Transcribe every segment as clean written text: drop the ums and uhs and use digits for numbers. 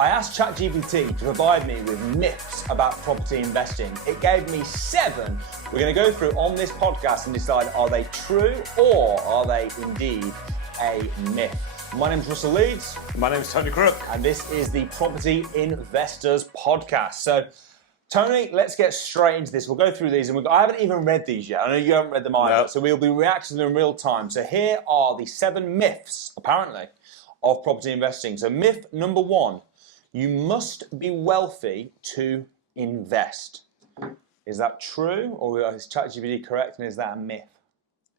I asked ChatGPT to provide me with myths about property investing. It gave me 7 we're going to go through on this podcast and decide, are they true or are they indeed a myth? My name's Russell Leeds. My name's Tony Crook. And this is the Property Investors Podcast. So, Tony, let's get straight into this. We'll go through these, and I haven't even read these yet. I know you haven't read them either, No. so we'll be reacting to them in real time. So here are the 7 myths, apparently, of property investing. So myth number 1, you must be wealthy to invest. Is that true, or is ChatGPT correct, and is that a myth?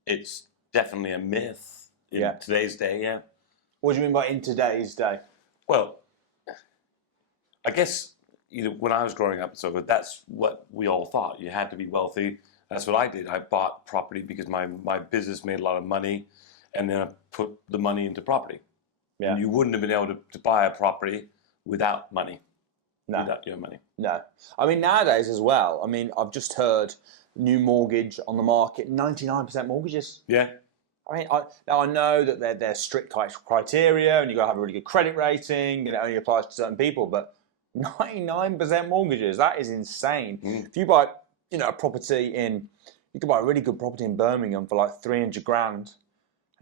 It's definitely a myth in today's day, yeah. What do you mean by in today's day? Well, I guess when I was growing up, so that's what we all thought. You had to be wealthy. That's what I did. I bought property because my business made a lot of money, and then I put the money into property. Yeah. And you wouldn't have been able to buy a property without money. No. Without your money. No. I mean, nowadays as well, I mean, I've just heard new mortgage on the market, 99% mortgages. Yeah. I mean, I know that there's strict criteria and you've got to have a really good credit rating and it only applies to certain people, but 99% mortgages, that is insane. If you buy, a property you could buy a really good property in Birmingham for like 300 grand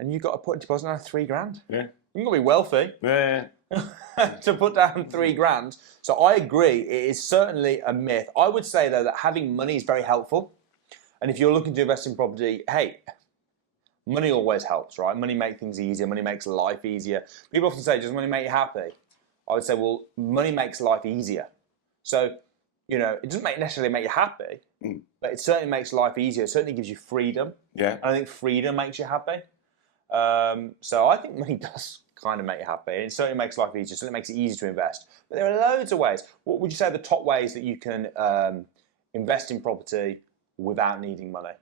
and you've got to put a deposit down 3 grand. Yeah. You've got to be wealthy. Yeah. to put down 3 grand. So I agree, it is certainly a myth. I would say though that having money is very helpful. And if you're looking to invest in property, hey, money always helps, right? Money makes things easier, money makes life easier. People often say, does money make you happy? I would say, well, money makes life easier. So, it doesn't necessarily make you happy, but it certainly makes life easier. It certainly gives you freedom. Yeah. And I think freedom makes you happy. So I think money does kind of make you happy, and it certainly makes life easier. Certainly makes it easy to invest. But there are loads of ways. What would you say are the top ways that you can invest in property without needing money?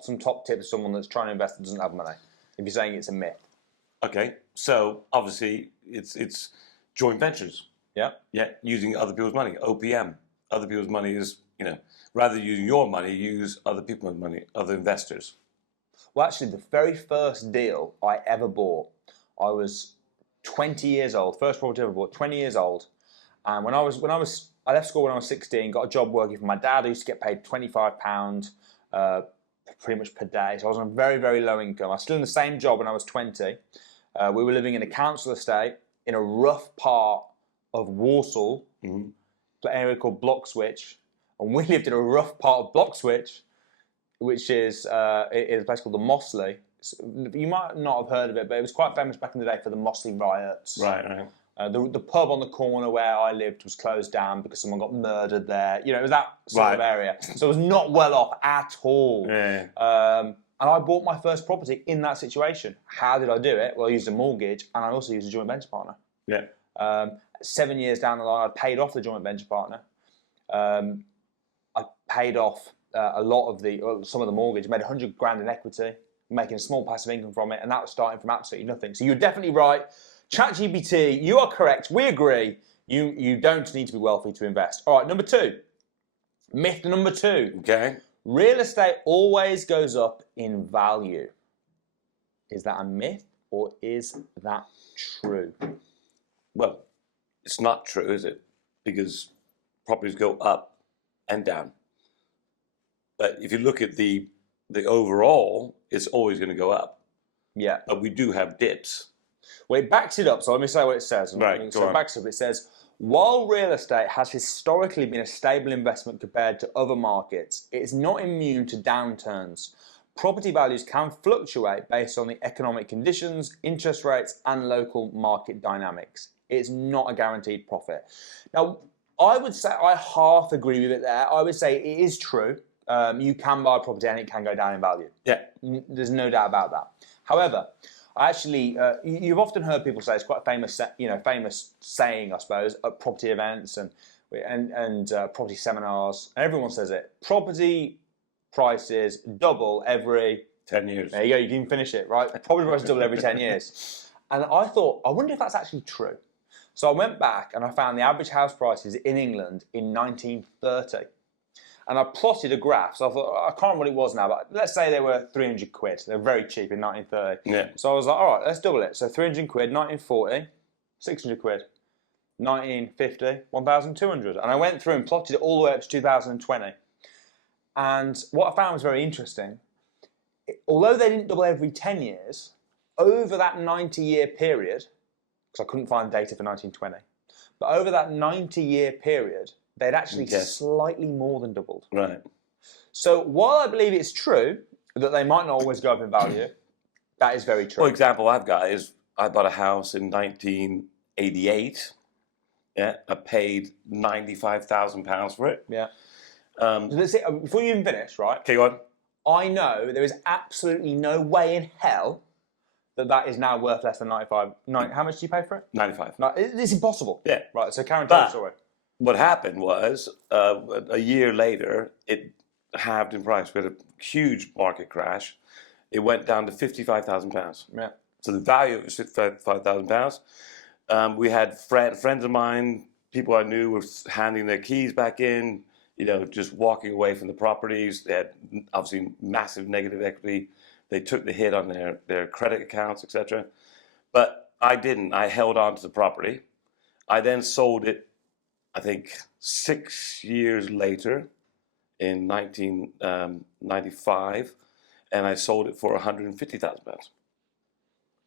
Some top tips for someone that's trying to invest that doesn't have money. If you're saying it's a myth. Okay. So obviously it's joint ventures. Yeah. Yeah. Using other people's money. OPM. Other people's money is, rather than using your money, use other people's money, other investors. Well, actually, the very first deal I ever bought, I was 20 years old. First property I ever bought, 20 years old. And I left school when I was 16, got a job working for my dad. I used to get paid £25 pretty much per day. So I was on a very, very low income. I was still in the same job when I was 20. We were living in a council estate in a rough part of Walsall, an area called Bloxwich. And we lived in a rough part of Bloxwich, which is a place called the Mossley. You might not have heard of it, but it was quite famous back in the day for the Mossley riots. Right. The pub on the corner where I lived was closed down because someone got murdered there. It was that sort of area. So it was not well off at all. Yeah. And I bought my first property in that situation. How did I do it? Well, I used a mortgage and I also used a joint venture partner. Yeah. 7 years down the line, I paid off the joint venture partner. I paid off some of the mortgage, made 100 grand in equity, making a small passive income from it, and that was starting from absolutely nothing. So you're definitely right. ChatGPT, you are correct. We agree. You don't need to be wealthy to invest. All right, number 2. Myth number 2. Okay. Real estate always goes up in value. Is that a myth or is that true? Well, it's not true, is it? Because properties go up and down. But if you look at the overall, it's always going to go up. Yeah. But we do have dips. Well, it backs it up. So let me say what it says. Right. So it backs up. It says, while real estate has historically been a stable investment compared to other markets, it is not immune to downturns. Property values can fluctuate based on the economic conditions, interest rates, and local market dynamics. It's not a guaranteed profit. Now, I would say I half agree with it there. I would say it is true. You can buy a property and it can go down in value. Yeah. There's no doubt about that. However, you've often heard people say, it's quite a famous saying, I suppose, at property events and property seminars. And everyone says it. Property prices double every 10 years. There you go. You can finish it, right? Property prices double every 10 years. And I thought, I wonder if that's actually true. So I went back and I found the average house prices in England in 1930. And I plotted a graph. So I thought, I can't remember what it was now, but let's say they were 300 quid. They're very cheap in 1930. Yeah. So I was like, all right, let's double it. So 300 quid, 1940, 600 quid. 1950, 1,200. And I went through and plotted it all the way up to 2020. And what I found was very interesting. Although they didn't double every 10 years, over that 90-year period, because I couldn't find data for 1920, but over that 90-year period, they'd actually slightly more than doubled. Right. So while I believe it's true that they might not always go up in value, that is very true. Well, example I've got is I bought a house in 1988. Yeah, I paid £95,000 for it. Yeah. Let's see, before you even finish, right? Okay, go on. I know there is absolutely no way in hell that is now worth less than 95. How much do you pay for it? 95. No, it's impossible. Yeah. Right, so Karen, tell the story. What happened was, a year later, it halved in price. We had a huge market crash. It went down to £55,000. Yeah. So the value of it was £55,000. We had friends of mine, people I knew, were handing their keys back in, just walking away from the properties. They had obviously massive negative equity. They took the hit on their credit accounts, etc. But I didn't. I held on to the property. I then sold it, I think, 6 years later in 1995, and I sold it for £150,000.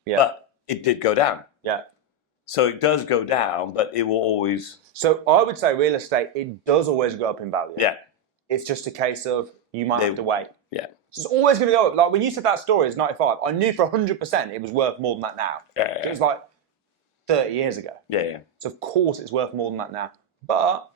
Yeah. But it did go down. Yeah. So it does go down, but it will always... So I would say real estate, it does always go up in value. Yeah. It's just a case of you might have to wait. Yeah. So it's always going to go up. Like when you said that story, it's 95. I knew for 100% it was worth more than that now. Yeah. It was like 30 years ago. Yeah. So of course it's worth more than that now. But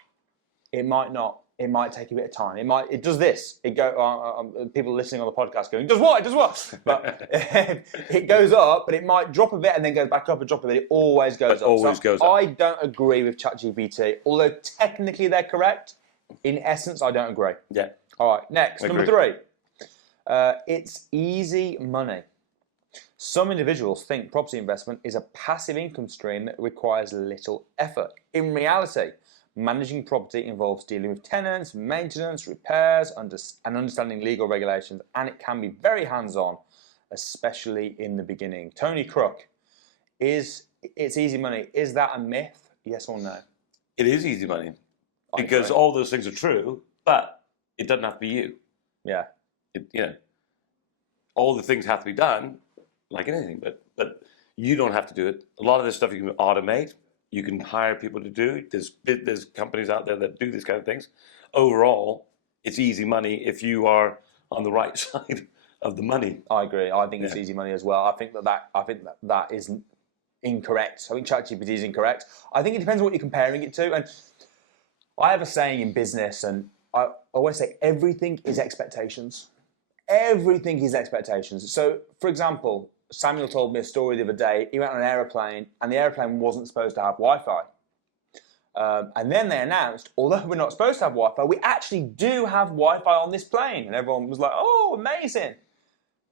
it might not. It might take a bit of time. It does this. People listening on the podcast going, does what? It does what? But it goes up, but it might drop a bit and then goes back up and drop a bit. It always goes up. Always goes up. I don't agree with ChatGPT. Although technically they're correct, in essence, I don't agree. Yeah. All right, next, number 3. It's easy money. Some individuals think property investment is a passive income stream that requires little effort. In reality, managing property involves dealing with tenants, maintenance, repairs, and understanding legal regulations, and it can be very hands-on, especially in the beginning. Tony Crook, it's easy money. Is that a myth? Yes or no? It is easy money. Because all those things are true, but it doesn't have to be you. Yeah. All the things have to be done, like anything, but you don't have to do it. A lot of this stuff you can automate. You can hire people to do. There's companies out there that do these kind of things. Overall, it's easy money if you are on the right side of the money. I agree. I think it's easy money as well. I think that is incorrect. I think ChatGPT is incorrect. I think it depends on what you're comparing it to. And I have a saying in business, and I always say everything is expectations. Everything is expectations. So, for example, Samuel told me a story the other day. He went on an aeroplane, and the aeroplane wasn't supposed to have Wi-Fi. And then they announced, although we're not supposed to have Wi-Fi, we actually do have Wi-Fi on this plane. And everyone was like, oh, amazing.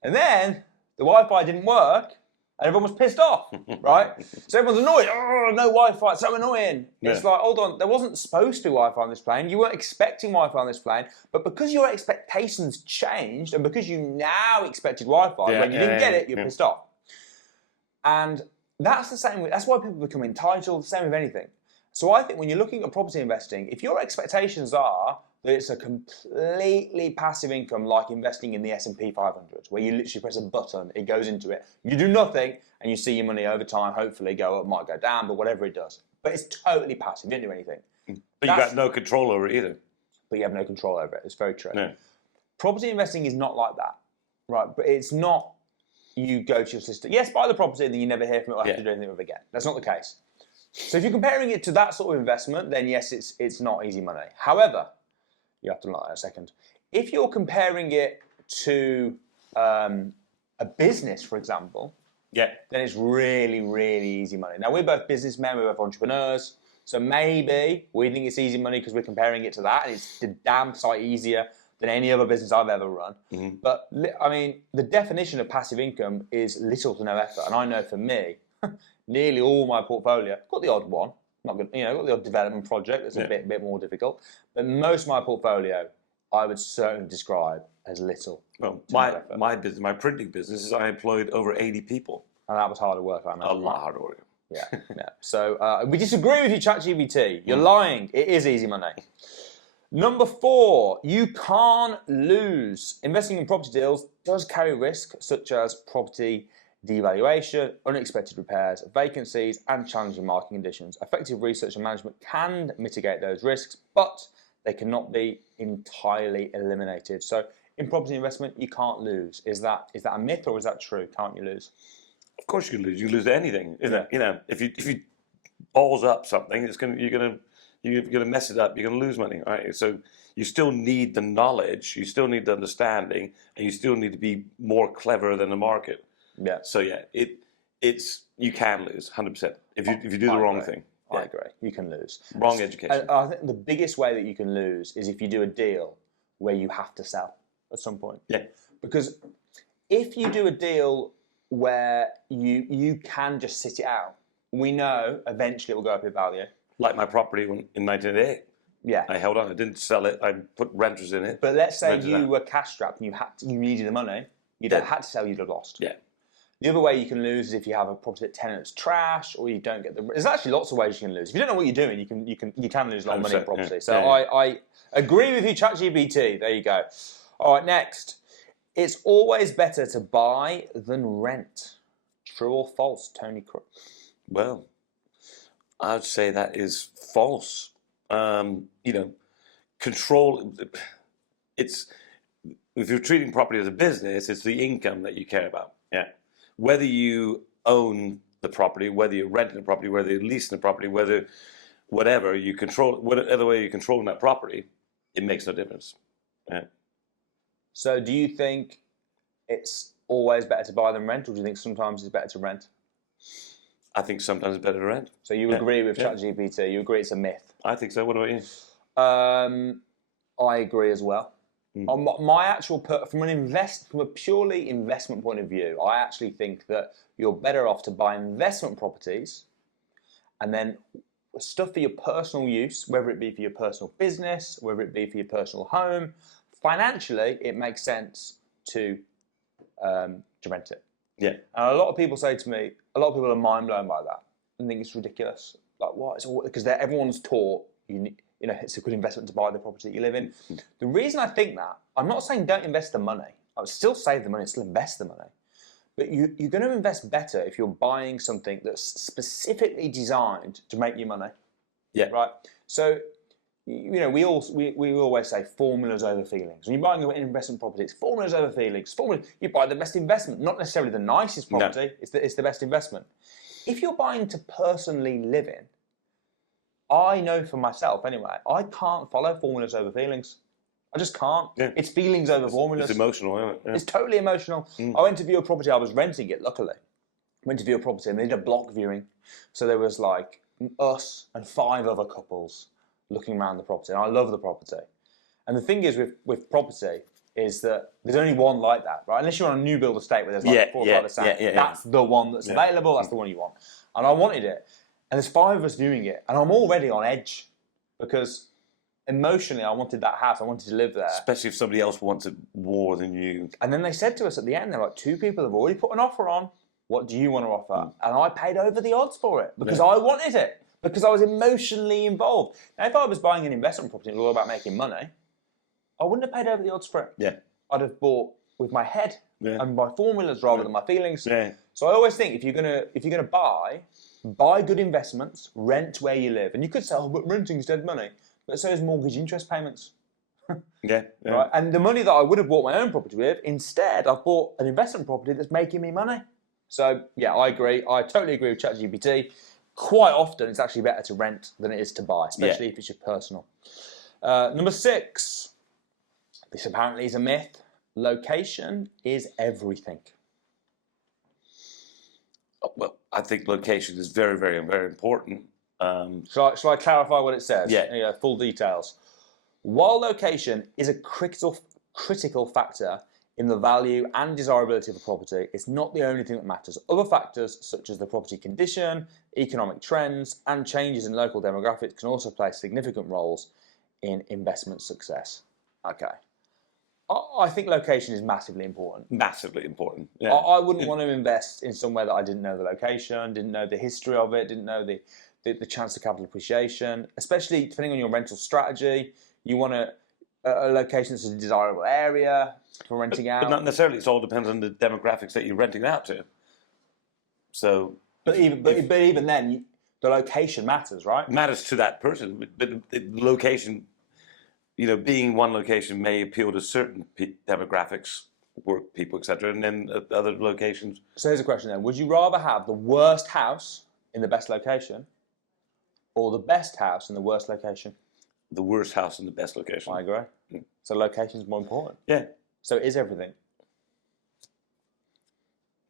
And then the Wi-Fi didn't work, and everyone was pissed off, right? So everyone's annoyed. Oh, no Wi-Fi, it's so annoying. Yeah. It's like, hold on, there wasn't supposed to be Wi-Fi on this plane. You weren't expecting Wi-Fi on this plane, but because your expectations changed, and because you now expected Wi-Fi, when you didn't get it, you're pissed off. And that's the same. That's why people become entitled. The same with anything. So I think when you're looking at property investing, if your expectations are that it's a completely passive income, like investing in the S&P 500, where you literally press a button, it goes into it, you do nothing, and you see your money over time hopefully go up, might go down, but whatever it does. But it's totally passive, you don't do anything. But you got no control over it either. But you have no control over it, it's very true. No. Property investing is not like that, right? But it's not you go to your solicitor, yes, buy the property, and then you never hear from it or have to do anything with it again. That's not the case. So if you're comparing it to that sort of investment, then yes, it's not easy money. However, you have to like that a second. If you're comparing it to a business, for example, then it's really, really easy money. Now, we're both businessmen, we're both entrepreneurs, so maybe we think it's easy money because we're comparing it to that, and it's the damn sight easier than any other business I've ever run. Mm-hmm. But, I mean, the definition of passive income is little to no effort, and I know for me, nearly all my portfolio, I've got the odd one, not good, got the odd development project that's a bit more difficult, but most of my portfolio I would certainly describe as little. Well, my business, my printing business, is I employed over 80 people. And that was harder work, I imagine. A lot harder work. Yeah. So we disagree with you, ChatGPT. You're lying. It is easy money. Number 4, you can't lose. Investing in property deals does carry risk, such as property devaluation, unexpected repairs, vacancies, and challenging market conditions. Effective research and management can mitigate those risks, but they cannot be entirely eliminated. So in property investment, you can't lose. Is that a myth or is that true? Can't you lose? Of course, you can lose. You can lose to anything. If you balls up something, you're gonna mess it up. You're gonna lose money, right? So you still need the knowledge, you still need the understanding, and you still need to be more clever than the market. Yeah. So yeah, it's you can lose 100% if you do the wrong thing. I agree. You can lose. Wrong education. I think the biggest way that you can lose is if you do a deal where you have to sell at some point. Yeah. Because if you do a deal where you can just sit it out, we know eventually it will go up in value. Like my property in 1988. Yeah. I held on. I didn't sell it. I put renters in it. But let's say you were cash strapped and you needed the money. You don't had to sell. You'd have lost. Yeah. The other way you can lose is if you have a property that tenants trash, or you don't get the. There's actually lots of ways you can lose. If you don't know what you're doing, you can lose a lot of money in property. Yeah. So I agree with you, ChatGPT. There you go. All right, next. It's always better to buy than rent. True or false, Tony Crook? Well, I would say that is false. Control. It's if you're treating property as a business, it's the income that you care about. Yeah. Whether you own the property, whether you're renting the property, whether you're leasing the property, whatever you control, whatever way you're controlling that property, it makes no difference. Yeah. So do you think it's always better to buy than rent, or do you think sometimes it's better to rent? I think sometimes it's better to rent. So you agree with ChatGPT? You agree it's a myth? I think so. What about you? I agree as well. My actual from a purely investment point of view, I actually think that you're better off to buy investment properties, and then stuff for your personal use, whether it be for your personal business, whether it be for your personal home. Financially, it makes sense to rent it. Yeah. And a lot of people say to me, a lot of people are mind blown by that and think it's ridiculous. Like what? It's all because everyone's taught it's a good investment to buy the property that you live in. The reason I think that, I'm not saying don't invest the money. I would still save the money, still invest the money. But you're going to invest better if you're buying something that's specifically designed to make you money. Yeah. Right. So, we always say formulas over feelings. When you're buying an investment property, it's formulas over feelings. You buy the best investment, not necessarily the nicest property. No. It's the best investment. If you're buying to personally live in, I know for myself anyway, I can't follow formulas over feelings. I just can't. Yeah. It's feelings over formulas. It's emotional, isn't it? Yeah. It's totally emotional. I went to view a property. I was renting it, luckily. Went to view a property and they did a block viewing. So there was like us and 5 other couples looking around the property. And I love the property. And the thing is with property is that there's only one like that, right? Unless you're on a new build estate where there's like 4 or 5 that's the one that's available. That's the one you want. And I wanted it. And there's 5 of us viewing it. And I'm already on edge because emotionally I wanted that house. I wanted to live there. Especially if somebody else wants it more than you. And then they said to us at the end, they're like, 2 people have already put an offer on. What do you want to offer? And I paid over the odds for it because I wanted it. Because I was emotionally involved. Now, if I was buying an investment property and it was all about making money, I wouldn't have paid over the odds for it. Yeah. I'd have bought with my head and my formulas rather than my feelings. Yeah. So I always think if you're gonna buy good investments, rent where you live. And you could say, oh, but renting's dead money. But so is mortgage interest payments. Yeah. Right? And the money that I would have bought my own property with, instead I've bought an investment property that's making me money. So yeah, I agree. I totally agree with ChatGPT. Quite often, it's actually better to rent than it is to buy, especially if it's your personal. Number 6. This apparently is a myth. Location is everything. Well, I think location is very, very, very important. Shall I clarify what it says? Yeah. Full details. While location is a critical factor in the value and desirability of a property, it's not the only thing that matters. Other factors, such as the property condition, economic trends, and changes in local demographics can also play significant roles in investment success. Okay. I think location is massively important. Massively important. Yeah. I wouldn't want to invest in somewhere that I didn't know the location, didn't know the history of it, didn't know the chance of capital appreciation, especially depending on your rental strategy. You want a location that's a desirable area for renting out. But not necessarily. It all depends on the demographics that you're renting out to. So, But even then, the location matters, right? Matters to that person. But the location, being one location may appeal to certain demographics, work people, etc., and then other locations. So here's a question then: would you rather have the worst house in the best location, or the best house in the worst location? The worst house in the best location. I agree. So location is more important. Yeah. So it is everything.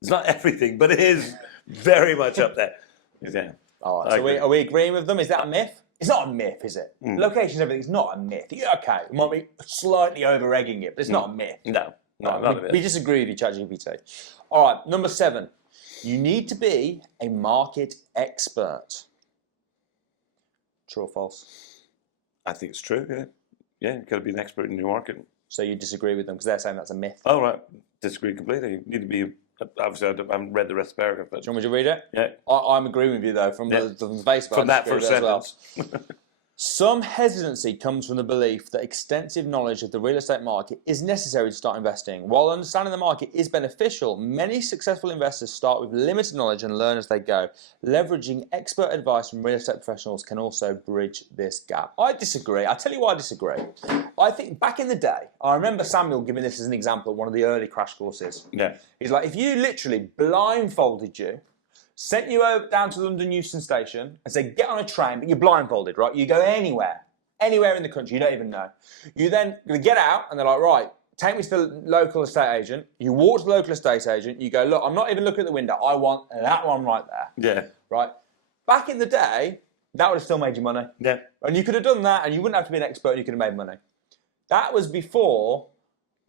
It's not everything, but it is very much up there. Yeah. All right. So are we agreeing with them? Is that a myth? It's not a myth, is it? Location is everything. It's not a myth. Yeah, okay, it might be slightly over-egging it, but it's not a myth. No, not a myth. We disagree with you, ChatGPT. All right, number 7. You need to be a market expert. True or false? I think it's true, yeah. Yeah, you've got to be an expert in your market. So you disagree with them because they're saying that's a myth. Oh, right. Disagree completely. You need to be... Obviously, I haven't read the rest of the paragraph. But... Do you want me to read it? Yeah. I'm agreeing with you, though, from the base. From that first sentence. Some hesitancy comes from the belief that extensive knowledge of the real estate market is necessary to start investing. While understanding the market is beneficial, many successful investors start with limited knowledge and learn as they go. Leveraging expert advice from real estate professionals can also bridge this gap. I disagree. I'll tell you why I disagree. I think back in the day, I remember Samuel giving this as an example at one of the early crash courses. Yeah. He's like, if you literally blindfolded you, sent you down to London Euston Station and said, get on a train, but you're blindfolded, right? You go anywhere in the country, you don't even know. You then get out and they're like, right, take me to the local estate agent. You walk to the local estate agent, you go, look, I'm not even looking at the window. I want that one right there. Yeah. Right? Back in the day, that would have still made you money. Yeah. And you could have done that and you wouldn't have to be an expert and you could have made money. That was before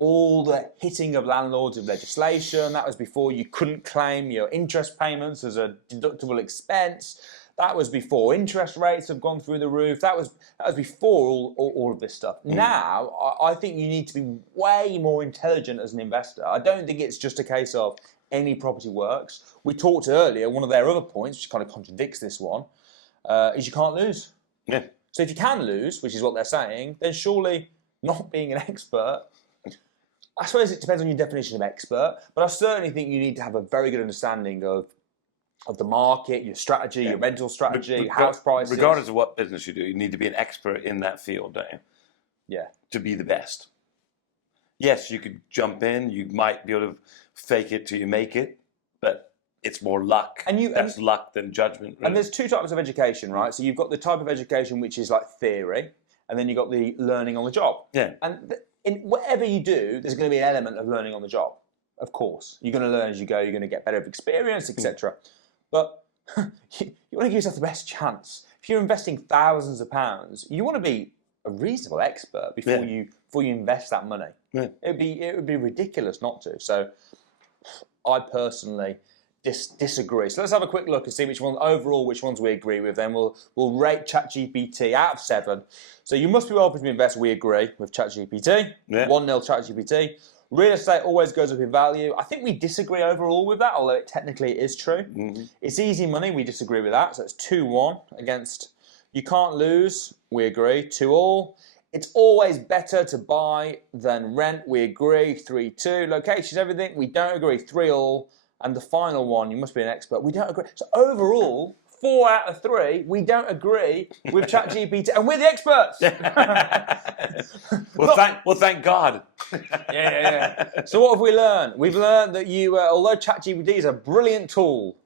all the hitting of landlords with legislation. That was before you couldn't claim your interest payments as a deductible expense. That was before interest rates have gone through the roof. That was before all of this stuff. Now, I think you need to be way more intelligent as an investor. I don't think it's just a case of any property works. We talked earlier, one of their other points, which kind of contradicts this one, is you can't lose. Yeah. So if you can lose, which is what they're saying, then surely not being an expert... I suppose it depends on your definition of expert, but I certainly think you need to have a very good understanding of the market, your strategy, your rental strategy, house prices. Regardless of what business you do, you need to be an expert in that field, don't you? Yeah. To be the best. Yes, you could jump in, you might be able to fake it till you make it, but it's more luck. That's luck than judgment. Really. And there's 2 types of education, right? So you've got the type of education which is like theory, and then you've got the learning on the job. Yeah. And in whatever you do, there's going to be an element of learning on the job. Of course, you're going to learn as you go. You're going to get better experience, etc. But you want to give yourself the best chance. If you're investing thousands of pounds, you want to be a reasonable expert before you invest that money. Yeah. It would be ridiculous not to. So, I personally disagree. So let's have a quick look and see which ones we agree with. Then we'll rate ChatGPT out of 7. So you must be welcome to invest. We agree with ChatGPT. Yeah. 1-0 ChatGPT. Real estate always goes up in value. I think we disagree overall with that, although technically it is true. Mm-hmm. It's easy money. We disagree with that. So it's 2-1 against. You can't lose. We agree. 2-all. It's always better to buy than rent. We agree. 3-2. Locations, everything. We don't agree. 3-all. And the final one, you must be an expert. We don't agree. So overall, 4 out of 3, we don't agree with ChatGPT, and we're the experts. Well, thank God. Yeah. So what have we learned? We've learned that although ChatGPT is a brilliant tool,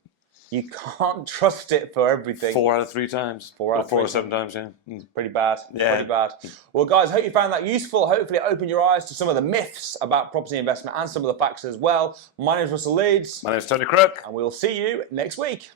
you can't trust it for everything. 4 out of 3 times. 4 out of 4 3 or 7 times, yeah. It's pretty bad. Yeah. Pretty bad. Well, guys, hope you found that useful. Hopefully it opened your eyes to some of the myths about property investment and some of the facts as well. My name is Russell Leeds. My name is Tony Crook. And we'll see you next week.